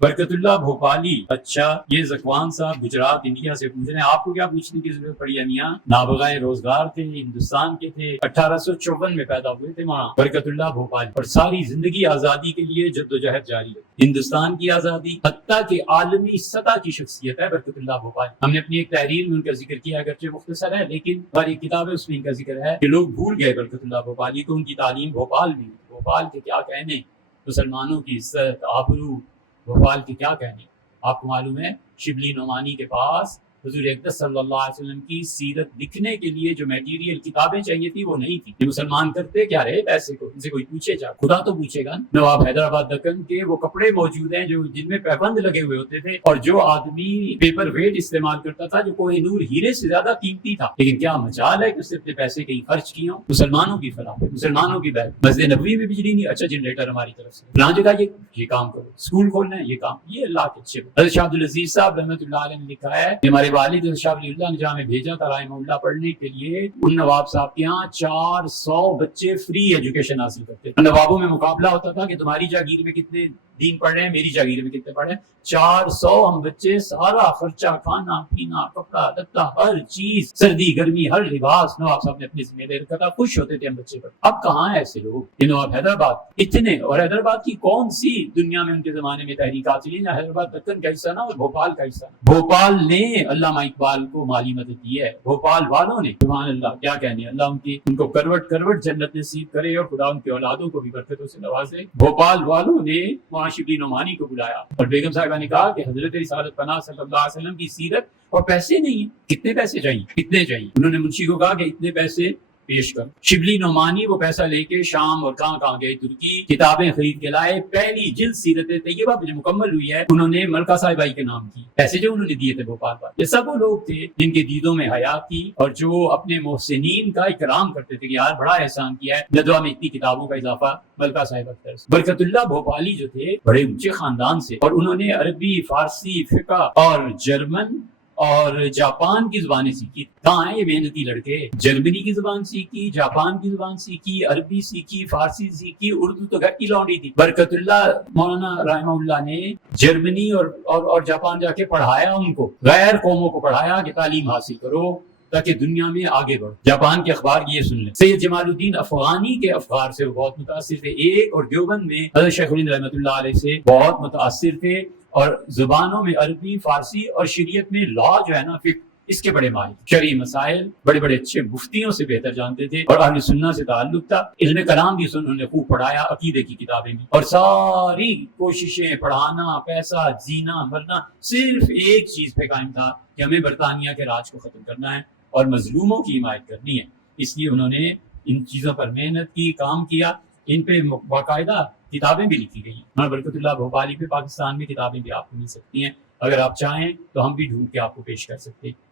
برکت اللہ بھوپالی، اچھا یہ زکوان صاحب گجرات انڈیا سے پوچھ رہے ہیں، آپ کو کیا پوچھنے کی ضرورت پڑی ہے میاں؟ نابغہ روزگار تھے، ہندوستان کے تھے، 1854 میں پیدا ہوئے تھے وہاں برکت اللہ بھوپالی، اور ساری زندگی آزادی کے لیے جدوجہد جاری ہے، ہندوستان کی آزادی، حتیٰ کہ عالمی سطح کی شخصیت ہے برکت اللہ بھوپالی۔ ہم نے اپنی ایک تحریر میں ان کا ذکر کیا، اگرچہ مختصر ہے لیکن ہماری کتاب ہے اس میں ان کا ذکر ہے کہ لوگ بھول گئے برکت اللہ بھوپالی کو، ان کی تعلیم بھوپال میں، بھوپال کے کیا کہنے، مسلمانوں کی عزت آبرو، بھوپال کے کیا کہنے۔ آپ کو معلوم ہے شبلی نعمانی کے پاس حضور اقدس صلی اللہ علیہ وسلم کی سیرت لکھنے کے لیے جو میٹیریل کتابیں چاہیے تھی وہ نہیں تھی۔ یہ مسلمان کرتے کیا رہے پیسے کو، ان سے کوئی پوچھے جا، خدا تو پوچھے گا۔ نواب حیدرآباد دکن کے وہ کپڑے موجود ہیں جو جن میں پیبند لگے ہوئے ہوتے تھے، اور جو آدمی پیپر ویٹ استعمال کرتا تھا جو کوہ نور ہیرے سے زیادہ قیمتی تھا، لیکن کیا مجال ہے کہ اس نے اپنے پیسے کہیں خرچ کیے ہوں مسلمانوں کی فلاح پہ، مسلمانوں کی بہت۔ مسجد نبوی میں بجلی نہیں، اچھا جنریٹر ہماری طرف سے، فلاں جگہ یہ کام کرو، اسکول کھولنا ہے یہ کام، یہ اللہ کے اچھے۔ حضرت شاہ عبدالعزیز صاحب رحمۃ اللہ علیہ نے لکھا ہے کہ ہمارے والد شاہ ولی اللہ نے جہاں میں بھیجا تھا رحمہ اللہ پڑھنے کے لیے، ان نواب صاحب کے یہاں 400 بچے فری ایجوکیشن حاصل کرتے تھے۔ نوابوں میں مقابلہ ہوتا تھا کہ تمہاری جاگیر میں کتنے دین پڑھ رہے ہیں، میری جاگیر میں کتنے پڑھ رہے ہیں، 400 ہم بچے، سارا خرچہ، کھانا پینا، کپڑا لتا، ہر چیز، سردی گرمی ہر لباس نواب صاحب نے اپنے ذمہ لے رکھا تھا، خوش ہوتے تھے ہم بچے پر۔ اب کہاں ہے ایسے لوگ؟ یہ نواب حیدرآباد اتنے، اور حیدرآباد کی کون سی دنیا میں ان کے زمانے میں تحریکات چلی؟ نہ حیدرآباد دکن کا حصہ نہ اور بھوپال کا حصہ۔ بھوپال نے علامہ اقبال کو مالی مدد دی ہے، بھوپال والوں نے، سبحان اللہ، کیا کہنے، اللہ ان کو کروٹ جنت نصیب کرے اور خدا ان کی اولادوں کو بھی برکتوں سے نوازے۔ بھوپال والوں نے وہاں شبلی نعمانی کو بلایا اور بیگم صاحبہ نے کہا کہ حضرت رسالت پناہ صلی اللہ علیہ وسلم کی سیرت، اور پیسے نہیں ہیں، کتنے پیسے چاہیے، کتنے چاہیے؟ انہوں نے منشی کو کہا کہ اتنے پیسے پیش کر۔ شبلی نعمانی وہ پیسہ لے کے شام اور کہاں گئے، ترکی، کتابیں خرید کے لائے، پہلی جلد سیرت طیبہ جو مکمل ہوئی ہے انہوں نے ملکہ صاحبہ کے نام کی، پیسے جو انہوں نے دیے تھے بھوپال پر۔ یہ سب وہ لوگ تھے جن کے دیدوں میں حیا تھی اور جو اپنے محسنین کا اکرام کرتے تھے کہ یار بڑا احسان کیا ہے، ندوہ میں اتنی کتابوں کا اضافہ ملکہ صاحبہ کی طرف سے۔ برکت اللہ بھوپالی جو تھے بڑے اونچے خاندان سے، اور انہوں نے عربی، فارسی، فقہ اور جرمن اور جاپان کی زبانیں سیکھی۔ کہاں ہیں یہ محنتی لڑکے؟ جرمنی کی زبان سیکھی، جاپان کی زبان سیکھی، عربی سیکھی، فارسی سیکھی، اردو تو گھر کی لونڈی تھی۔ برکت اللہ مولانا رحمہ اللہ نے جرمنی اور جاپان جا کے پڑھایا، ان کو غیر قوموں کو پڑھایا کہ تعلیم حاصل کرو تاکہ دنیا میں آگے بڑھو۔ جاپان کے اخبار یہ سن لیں، سید جمال الدین افغانی کے اخبار سے وہ بہت متاثر تھے، ایک، اور دیوبند میں حضرت شیخ الہند رحمۃ اللہ علیہ سے بہت متاثر تھے، اور زبانوں میں عربی، فارسی اور شریعت میں لا جو ہے نا، فقہ، اس کے بڑے ماہر، شرعی مسائل بڑے بڑے اچھے مفتیوں سے بہتر جانتے تھے، اور اہل سنت سے تعلق تھا۔ علم کلام بھی انہوں نے خوب پڑھایا، عقیدے کی کتابیں بھی، اور ساری کوششیں، پڑھانا، پیسہ، جینا مرنا صرف ایک چیز پہ قائم تھا کہ ہمیں برطانیہ کے راج کو ختم کرنا ہے اور مظلوموں کی حمایت کرنی ہے۔ اس لیے انہوں نے ان چیزوں پر محنت کی، کام کیا، ان پہ باقاعدہ کتابیں بھی لکھی گئی ہیں۔ برکت اللہ بھوپالی پہ پاکستان میں کتابیں بھی آپ کو مل سکتی ہیں، اگر آپ چاہیں تو ہم بھی ڈھونڈ کے آپ کو پیش کر سکتے ہیں۔